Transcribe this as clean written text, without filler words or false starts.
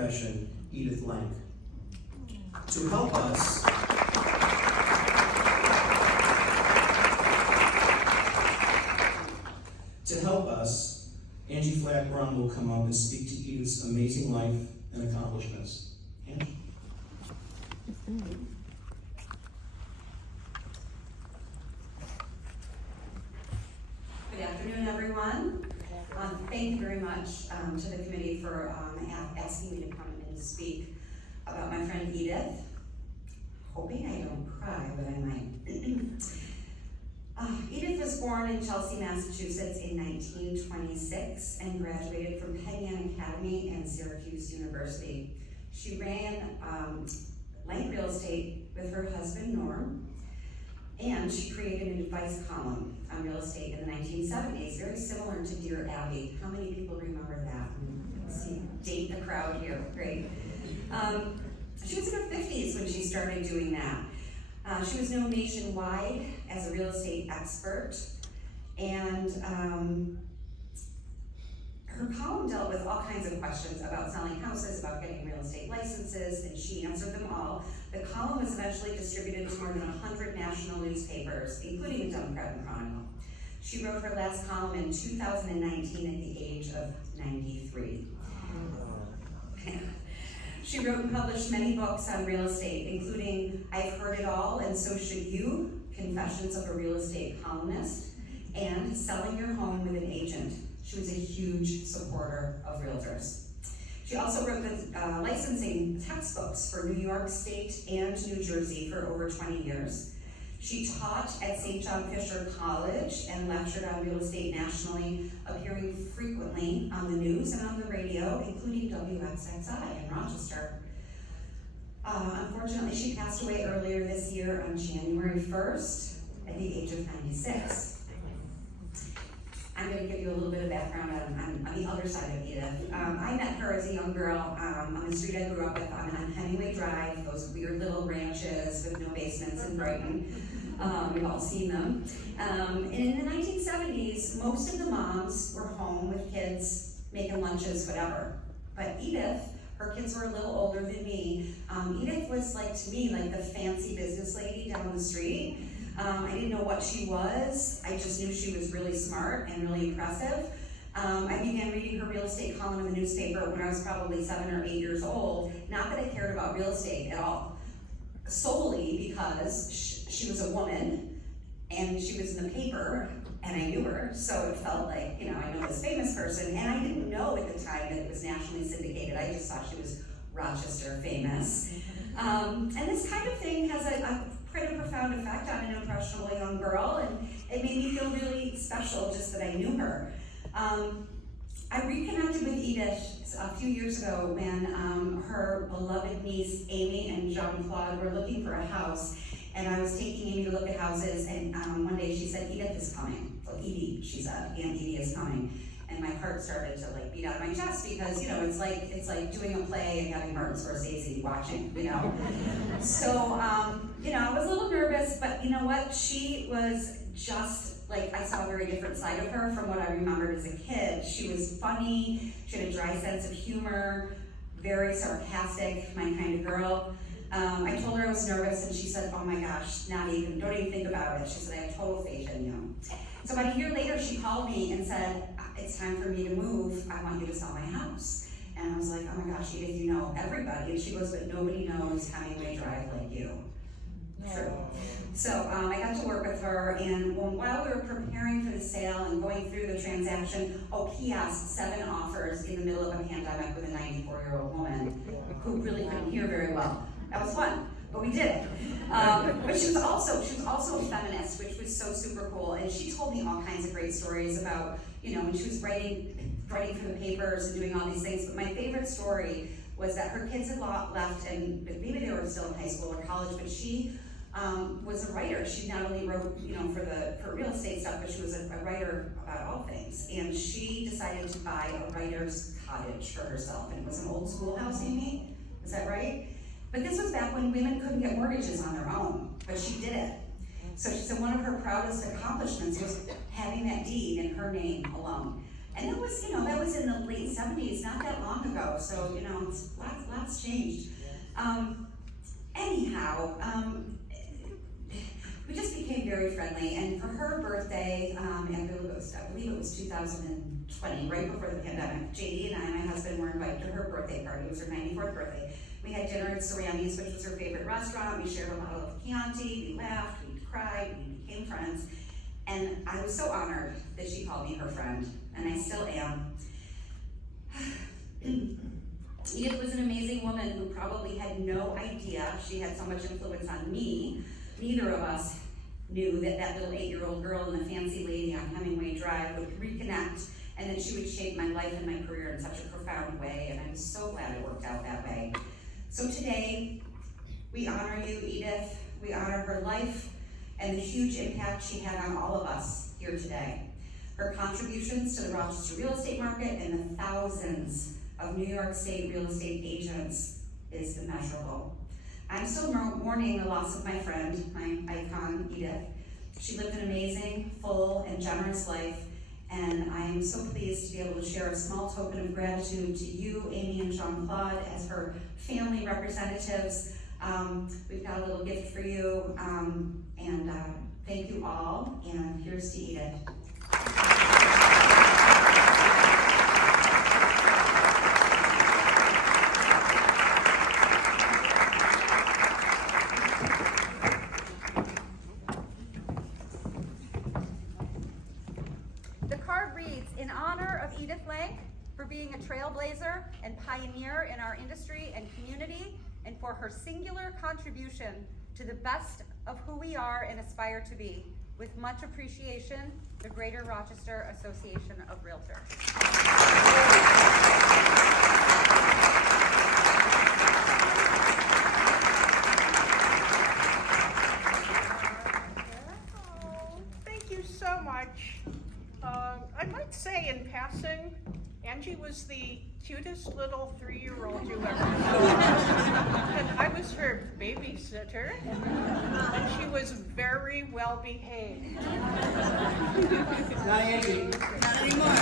profession, Edith Lank. To help us, Angie Flack-Brown will come up and speak to Edith's amazing life and accomplishments. Angie? Good afternoon, everyone. Thank you very much to the committee for asking me to come in and speak about my friend Edith. Hoping I don't cry, but I might. Edith was born in Chelsea, Massachusetts in 1926 and graduated from Penn Academy and Syracuse University. She ran Lank Real Estate with her husband, Norm, and she created an advice column on real estate in the 1970s, very similar to Dear Abby. How many people remember that? Let's see, date the crowd here, great. She was in her 50s when she started doing that. She was known nationwide as a real estate expert, and her column dealt with all kinds of questions about selling houses, about getting real estate licenses, and she answered them all. The column was eventually distributed to more than 100 national newspapers, including the Democrat and Chronicle. She wrote her last column in 2019 at the age of 93. She wrote and published many books on real estate, including I've Heard It All and So Should You, Confessions of a Real Estate Columnist, and Selling Your Home with an Agent. She was a huge supporter of realtors. She also wrote the licensing textbooks for New York State and New Jersey for over 20 years. She taught at St. John Fisher College and lectured on real estate nationally, appearing frequently on the news and on the radio, including WXXI in Rochester. Unfortunately, she passed away earlier this year on January 1st at the age of 96. I'm going to give you a little bit of background on the other side of Edith. I met her as a young girl on the street I grew up with on Hemingway Drive, those weird little ranches with no basements in Brighton. We've all seen them. And in the 1970s, most of the moms were home with kids, making lunches, whatever. But Edith, her kids were a little older than me. Edith was to me, like the fancy business lady down the street. I didn't know what she was. I just knew she was really smart and really impressive. I began reading her real estate column in the newspaper when I was probably 7 or 8 years old. Not that I cared about real estate at all, solely because she was a woman and she was in the paper and I knew her, so it felt like, I know this famous person, and I didn't know at the time that it was nationally syndicated. I just thought she was Rochester famous. And this kind of thing has quite a profound effect on an impressionable young girl, and it made me feel really special just that I knew her. I reconnected with Edith a few years ago when her beloved niece Amy and Jean-Claude were looking for a house, and I was taking Amy to look at houses, and one day she said, Edith is coming. Well, Edie, she said, Aunt Edie is coming. And my heart started to beat out of my chest because, it's like doing a play and having Martin Scorsese watching, So, I was a little nervous, but you know what? She was just I saw a very different side of her from what I remembered as a kid. She was funny, she had a dry sense of humor, very sarcastic, my kind of girl. I told her I was nervous and she said, oh my gosh, don't even think about it. She said, I have total faith in you. So about a year later, she called me and said, it's time for me to move. I want you to sell my house. And I was like, oh my gosh, Edith, you know everybody. And she goes, but nobody knows Hemingway Drive like you. True. So I got to work with her, and while we were preparing for the sale and going through the transaction, P.S., 7 offers in the middle of a pandemic with a 94-year-old woman who really couldn't hear very well. That was fun, but we did it. But she was also a feminist, which was so super cool. And she told me all kinds of great stories about, when she was writing for the papers and doing all these things. But my favorite story was that her kids had left, and maybe they were still in high school or college, but she was a writer. She not only wrote, for real estate stuff, but she was a writer about all things. And she decided to buy a writer's cottage for herself. And it was an old schoolhouse, Amy? Is that right? But this was back when women couldn't get mortgages on their own, but she did it. So she said one of her proudest accomplishments was having that deed in her name alone. And that was in the late 70s, not that long ago, so, it's lots changed. Anyhow, we just became very friendly, and for her birthday, I believe it was 2020, right before the pandemic, JD and I, my husband, were invited to her birthday party. It was her 94th birthday. We had dinner at Cerami's, which was her favorite restaurant. We shared a bottle of Chianti, we laughed, we cried, we became friends. And I was so honored that she called me her friend, and I still am. Edith was an amazing woman who probably had no idea she had so much influence on me. Neither of us knew that that little 8-year-old girl and the fancy lady on Hemingway Drive would reconnect, and that she would shape my life and my career in such a profound way, and I'm so glad it worked out that way. So today, we honor you, Edith. We honor her life and the huge impact she had on all of us here today. Her contributions to the Rochester real estate market and the thousands of New York State real estate agents is immeasurable. I'm still mourning the loss of my friend, my icon, Edith. She lived an amazing, full, and generous life, and I am so pleased to be able to share a small token of gratitude to you, Amy and Jean-Claude, as her family representatives. We've got a little gift for you, and thank you all, and here's to Edith. The card reads, in honor of Edith Lank for being a trailblazer and pioneer in our industry and community, and for her singular contribution to the best of who we are and aspire to be. With much appreciation, the Greater Rochester Association of Realtors. Thank you so much. I might say in passing, Angie was the cutest little 3-year-old you ever saw. And I was her babysitter, and she was very well behaved. Not Angie. Not anymore.